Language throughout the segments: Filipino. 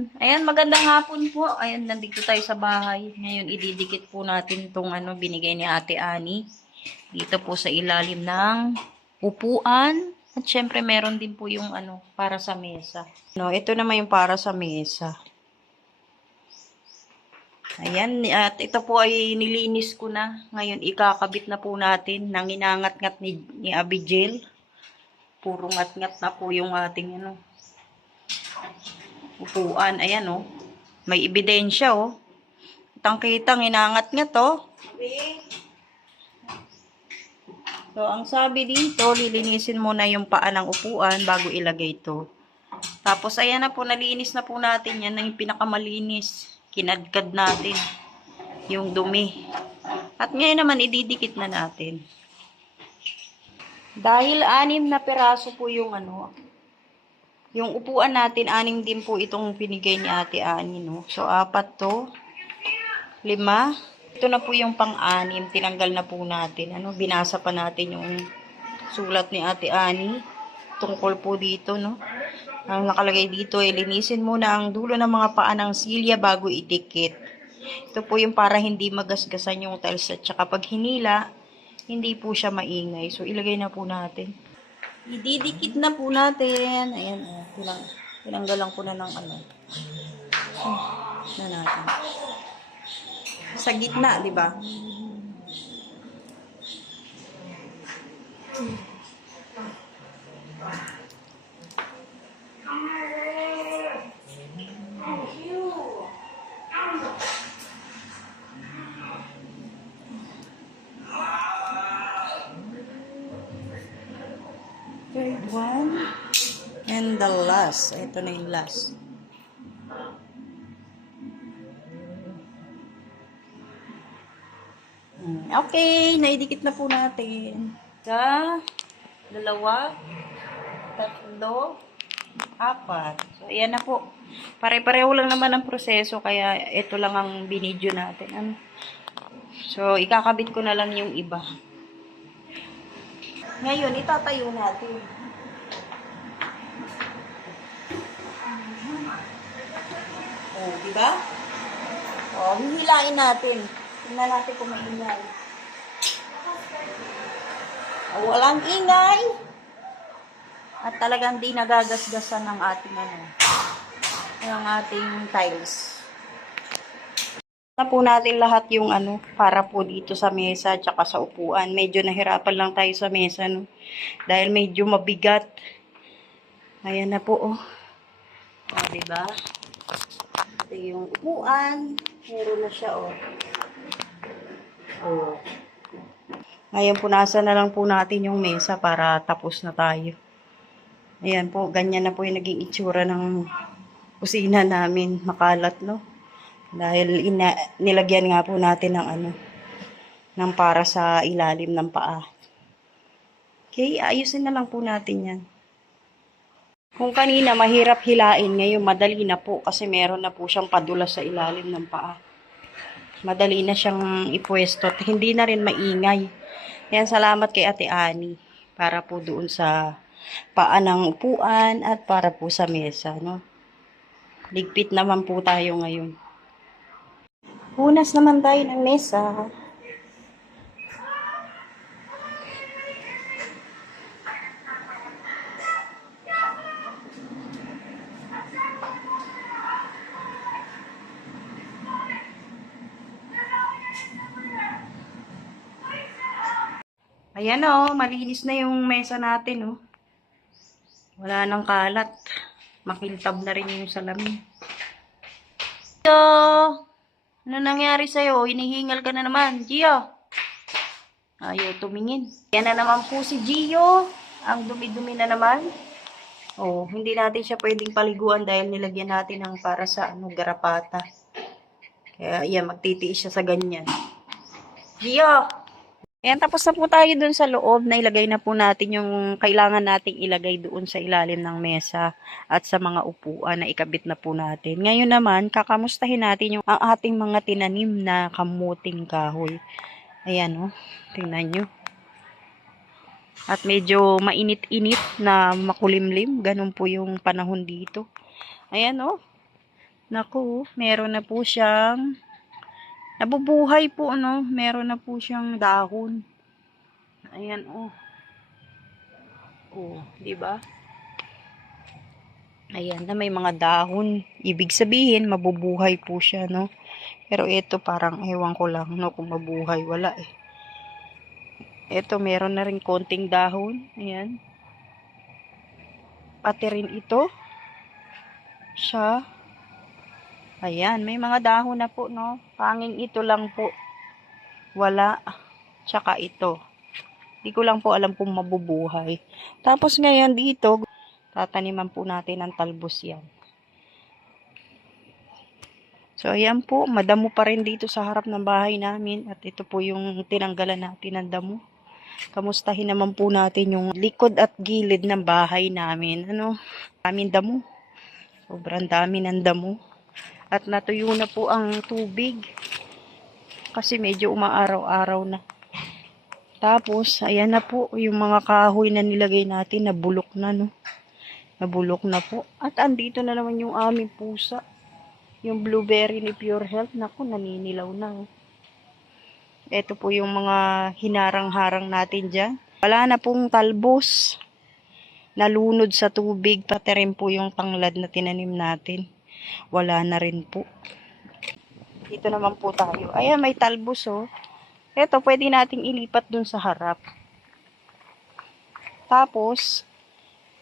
Ayan, magandang hapon po. Ayan, nandito tayo sa bahay. Ngayon, ididikit po natin itong binigay ni Ate Ani. Dito po sa ilalim ng upuan. At syempre, meron din po yung para sa mesa. Ito naman yung para sa mesa. Ayan, at ito po ay nilinis ko na. Ngayon, ikakabit na po natin. Nanginangat-ngat ni Abigail. Puro ngat-ngat na po yung ating upuan. Ayan, oh. May ebidensya, oh. Kitang-kitang, inangat-ngat, oh. So, ang sabi dito, lilinisin muna yung paa ng upuan bago ilagay ito. Tapos, ayan na po, nalinis na po natin yan. Yung pinakamalinis. Kinadkad natin yung dumi. At ngayon naman, ididikit na natin. Dahil 6 na peraso po yung yung upuan natin, 6 din po itong pinigay ni Ate Ani, no? So, 4 to, 5. Ito na po yung pang-6. Tinanggal na po natin. Binasa pa natin yung sulat ni Ate Ani. Tungkol po dito, no? Ang nakalagay dito ay linisin muna ang dulo ng mga paa ng silya bago idikit. Ito po yung para hindi magasgasan yung tiles at saka pag hinila, hindi po siya maingay. So, ilagay na po natin. Ididikit na po natin. Ayan, tinanggalan ko na ng na natin. Sa gitna, di ba? Third one. And the last. Ito na yung last. Okay, naidikit na po natin. 1, 2, 3, 4. So, ayan na po. Pare-pareho lang naman ang proseso, kaya ito lang ang binidyo natin. So, ikakabit ko na lang yung iba. Ngayon, itatayo natin. Oh, di ba? Oh, hihilain natin. Tingnan natin kung may ingay. Oh, walang ingay. At talagang di nagagasgasan ng ating yung ating tiles. Na po natin lahat yung para po dito sa mesa at saka sa upuan. Medyo nahirapan lang tayo sa mesa, no? Dahil medyo mabigat. Ayan na po, oh. Oh, diba? Ito yung upuan. Meron na siya, oh. Oh. Ngayon, punasan na lang po natin yung mesa para tapos na tayo. Ayan po, ganyan na po yung naging itsura ng kusina namin. Makalat, no? Dahil nilagyan nga po natin ng ng para sa ilalim ng paa. Okay, ayusin na lang po natin yan. Kung kanina mahirap hilain, ngayon madali na po kasi meron na po siyang padulas sa ilalim ng paa. Madali na siyang ipwesto at hindi na rin maingay. Yan, salamat kay Ate Ani para po doon sa paa ng upuan at para po sa mesa, no? Ligpit naman po tayo ngayon. Punas naman tayo ng mesa. Ayan, oh, malinis na yung mesa natin, oh. Wala nang kalat. Makintab na rin yung salamin. Gio! Ano nangyari sa'yo? Hinihingal ka na naman. Gio! Ayaw tumingin. Yan na naman po si Gio. Ang dumi-dumi na naman. Oh, hindi natin siya pwedeng paliguan dahil nilagyan natin ng para sa garapata. Kaya, yan, magtitiis siya sa ganyan. Gio! Ayan, tapos na po tayo dun sa loob na ilagay na po natin yung kailangan nating ilagay doon sa ilalim ng mesa at sa mga upuan na ikabit na po natin. Ngayon naman, kakamustahin natin yung ang ating mga tinanim na kamuting kahoy. Ayan, oh, tingnan nyo. At medyo mainit-init na makulimlim. Ganun po yung panahon dito. Ayan, oh. Naku, meron na po siyang nabubuhay po, no? Meron na po siyang dahon. Ayan, oh. Oh, di ba? Ayan na may mga dahon. Ibig sabihin, mabubuhay po siya, no? Pero ito parang ewan ko lang, no? Kung mabuhay, wala eh. Ito, meron na rin konting dahon. Ayan. Pati rin ito. Siya. Ayan, may mga dahon na po, no? Panging ito lang po. Wala. Tsaka ito. Di ko lang po alam kung mabubuhay. Tapos ngayon dito, tataniman po natin ng talbos yan. So, ayan po, madamo pa rin dito sa harap ng bahay namin. At ito po yung tinanggalan natin ng damo. Kamustahin naman po natin yung likod at gilid ng bahay namin. Ano? Daming damo. Sobrang dami ng damo. At natuyo na po ang tubig. Kasi medyo umaaraw-araw na. Tapos, ayan na po, yung mga kahoy na nilagay natin, nabulok na, no? Nabulok na po. At andito na naman yung aming pusa. Yung blueberry ni Pure Health, naku, naninilaw na. Oh. Ito po yung mga hinarang-harang natin dyan. Wala na pong talbos. Nalunod sa tubig, pati rin po yung tanglad na tinanim natin. Wala na rin po. Dito naman po tayo. Ayan, may talbos, oh. Ito, pwede nating ilipat dun sa harap. Tapos,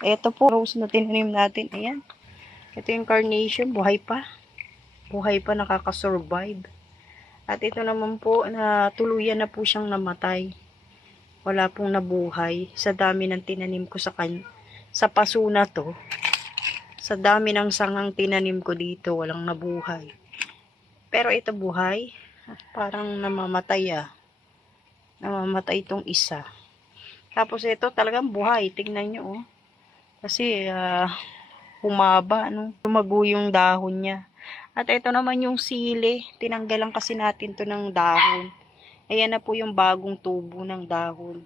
ito po, rose na tinanim natin. Ayan. Ito yung carnation, buhay pa. Buhay pa, nakakasurvive. At ito naman po, na tuluyan na po siyang namatay. Wala pong nabuhay. Sa dami ng tinanim ko sa paso na to. Sa dami ng sangang tinanim ko dito, walang nabuhay. Pero ito buhay. Parang namamatay ah. Namamatay itong isa. Tapos ito talagang buhay. Tingnan nyo oh. Kasi humaba. No? Lumago yung dahon niya. At ito naman yung sili. Tinanggalan kasi natin to ng dahon. Ayan na po yung bagong tubo ng dahon.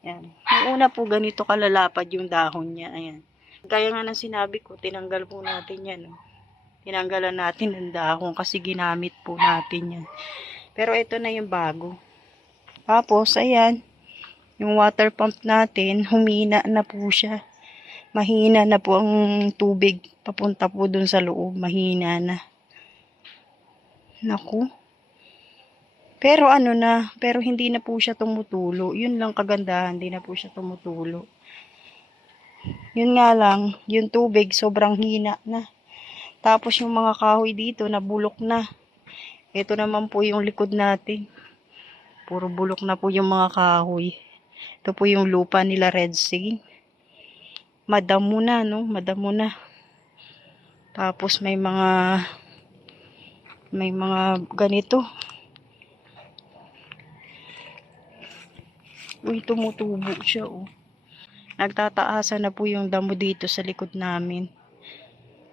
Ayan. Yung una po ganito kalalapad yung dahon niya. Ayan. Gaya nga ng sinabi ko, tinanggal po natin yan. No? Tinanggalan natin ng dahon kasi ginamit po natin yan. Pero ito na yung bago. Tapos, ayan, yung water pump natin, humina na po siya. Mahina na po ang tubig papunta po dun sa loob. Mahina na. Naku. Pero ano na, pero hindi na po siya tumutulo. Yun lang kagandahan, hindi na po siya tumutulo. Yun nga lang, yung tubig sobrang hina na. Tapos yung mga kahoy dito, nabulok na. Ito naman po yung likod natin. Puro bulok na po yung mga kahoy. Ito po yung lupa nila Red Sea. Madamo na, no? Madamo na. Tapos may mga ganito. Uy, tumutubo siya, oh. Nagtataasan na po yung damo dito sa likod namin.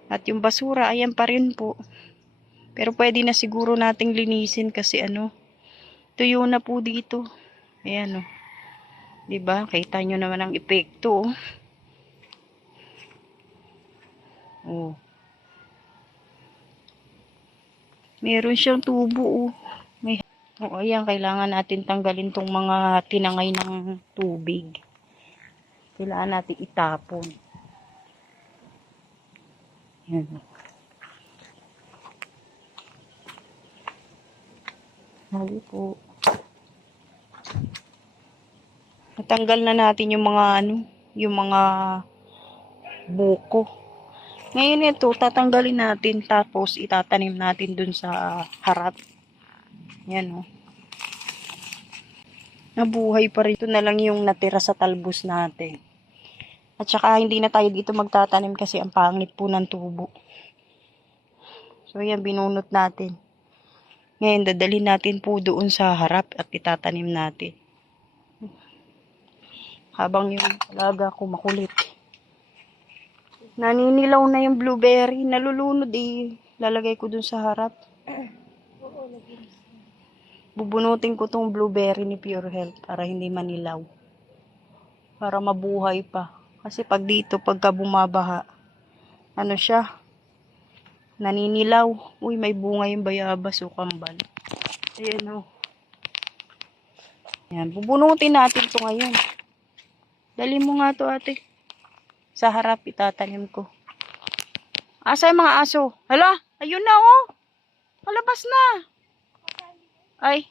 At yung basura, ayan pa rin po. Pero pwede na siguro nating linisin kasi ano, tuyo na po dito. Ayan, oh. Diba? Kita nyo naman ang epekto, oh. Oh. Meron siyang tubo, oh. Oh, ayan, kailangan natin tanggalin tong mga tinangay ng tubig. Kailangan natin itapon. Ayan. Hali po. Natanggal na natin yung mga yung mga buko. Ngayon ito, tatanggalin natin tapos itatanim natin dun sa harap. Yan oh. Nabuhay pa rin. Ito na lang yung natira sa talbos natin. At saka hindi na tayo dito magtatanim kasi ang pangit po ng tubo. So yan, binunot natin. Ngayon, dadalhin natin po doon sa harap at itatanim natin. Habang yung alaga ko makulit. Naninilaw na yung blueberry. Nalulunod eh. Lalagay ko dun sa harap. Bubunutin ko tong blueberry ni Pure Health para hindi manilaw. Para mabuhay pa. Kasi pag dito, pagka bumabaha, ano siya? Naninilaw. Uy, may bunga yung bayabas o kambal. Ayan o. Yan, bubunutin natin to ngayon. Dali mo nga to ate. Sa harap itatanim ko. Asa yung mga aso? Hala, ayun na oh. Palabas na. Ay,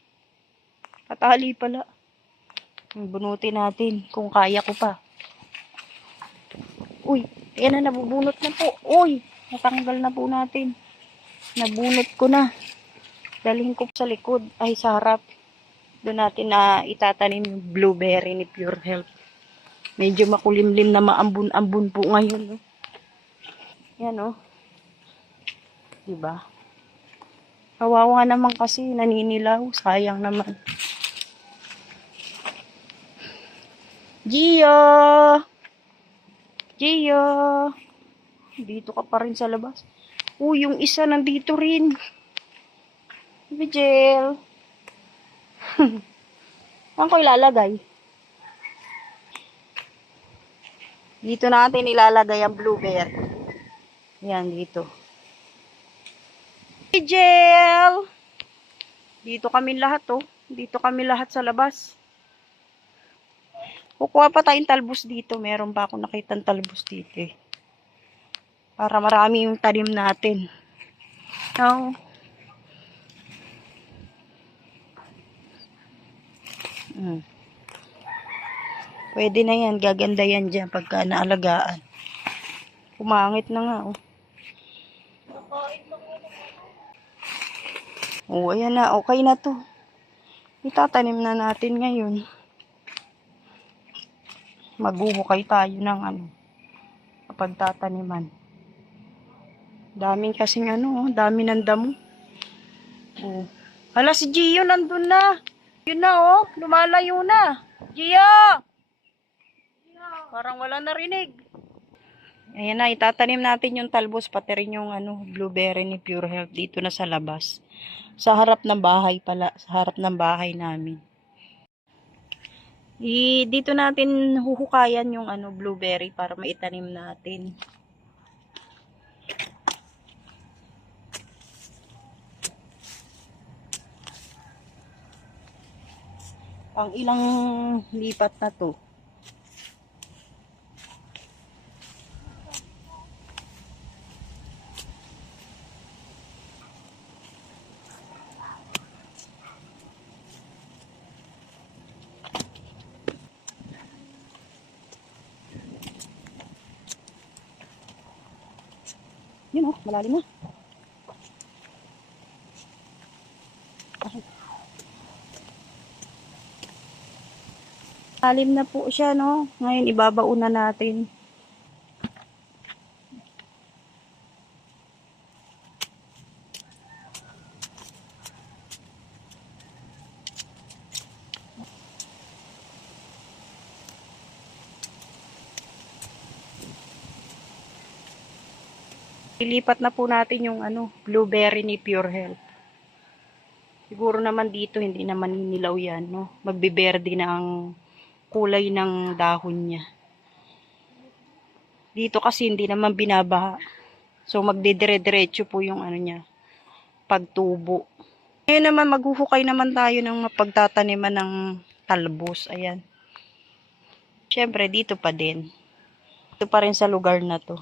patali pala. Bunutin natin kung kaya ko pa. Uy, ayan na, nabubunot na po. Uy, natanggal na po natin. Nabunot ko na. Dalhin ko sa likod. Ay, sa harap. Doon natin na itatanim yung blueberry ni Pure Health. Medyo makulimlim na maambun-ambun po ngayon. No? Yan oh. Diba? Kawawa naman kasi naninilaw. Sayang naman. Gio! Gio! Dito ka pa rin sa labas. Yung isa nandito rin. Vigil. Saan ko ilalagay? Dito natin ilalagay ang blueberry. Yan, dito. Vigil! Dito kami lahat, oh. Dito kami lahat sa labas. Kukuha pa tayong talbos dito. Meron pa ako nakitang talbos dito, eh. Para marami yung tanim natin. Oh. Pwede na yan. Gaganda yan dyan pagka naalagaan. Pumangit na nga, oh. Oh, ayan na. Okay na to. Itatanim na natin ngayon. Maghuhukay tayo ng kapag tataniman. Daming kasing dami ng damo. Oh. Hala, si Gio nandun na. Yun na, oh. Lumalayo na. Gio! Parang wala narinig. Ayan na, itatanim natin yung talbos, pati rin yung blueberry ni Pure Health dito na sa labas. Sa harap ng bahay pala, sa harap ng bahay namin. Dito natin huhukayan yung blueberry para maitanim natin. Pang ilang lipat na to. Yun oh, malalim na. Malalim na po siya, no? Ngayon, ibabaon na natin. Ilipat na po natin yung blueberry ni Pure Health. Siguro naman dito hindi na maninilaw yan, no? Magbiberde na ang kulay ng dahon niya. Dito kasi hindi naman binabaha. So magdidire-diretso po yung niya, pagtubo. Ngayon naman maghuhukay naman tayo ng mapagtataniman ng talbos. Ayan. Syempre dito pa din. Dito pa rin sa lugar na to.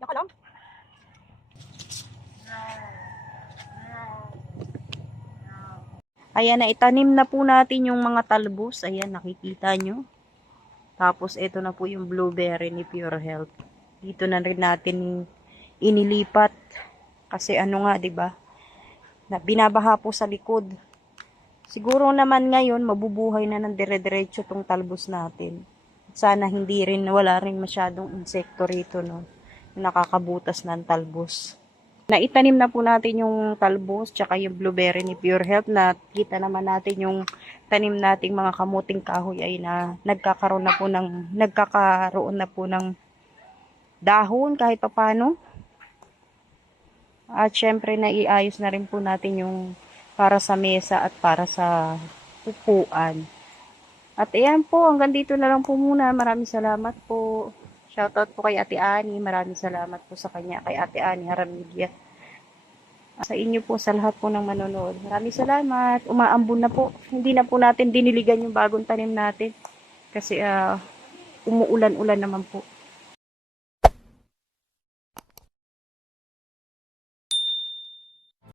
Naka lang. Ayan na, itanim na po natin yung mga talbos. Ayan, nakikita nyo. Tapos, ito na po yung blueberry ni Pure Health. Dito na rin natin inilipat. Kasi ano nga, 'di ba? Na binabaha po sa likod. Siguro naman ngayon, mabubuhay na ng dire-diretso tong talbos natin. Sana hindi rin, wala rin masyadong insekto rito, no? Nakakabutas ng talbos. Naitanim na po natin yung talbos, tsaka yung blueberry ni Pure Health na kita naman natin yung tanim nating mga kamuting kahoy ay na nagkakaroon na po ng dahon kahit papano. At syempre naiayos na rin po natin yung para sa mesa at para sa upuan. At ayan po, hanggang dito na lang po muna. Maraming salamat po. Shoutout po kay Ate Ani. Maraming salamat po sa kanya, kay Ate Ani Haramidia. Sa inyo po, sa lahat po ng manonood. Maraming salamat. Umaambon na po. Hindi na po natin diniligan yung bagong tanim natin. Kasi umuulan-ulan naman po.